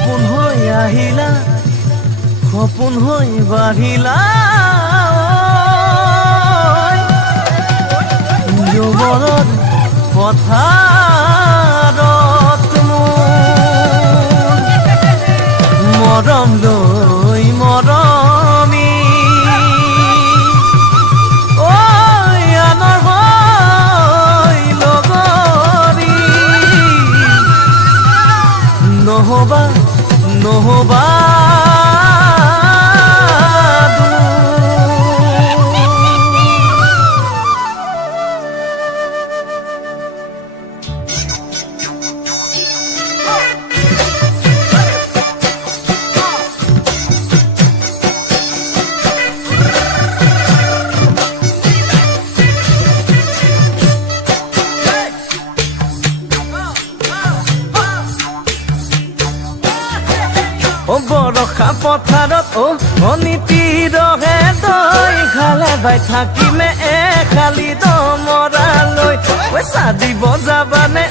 সপোন হৈ আহিলা সপোন হৈ বাঢ়িলা যৌৱনত পথাৰত মৰম লৈ মৰমি আনৰ হৈ লগৰী নহবা নহবা বৰষা পথাৰত অনীতি ৰহে তই খালে বাই থাকিমে এখালি দমৰালৈ পইচা দিব যাবানে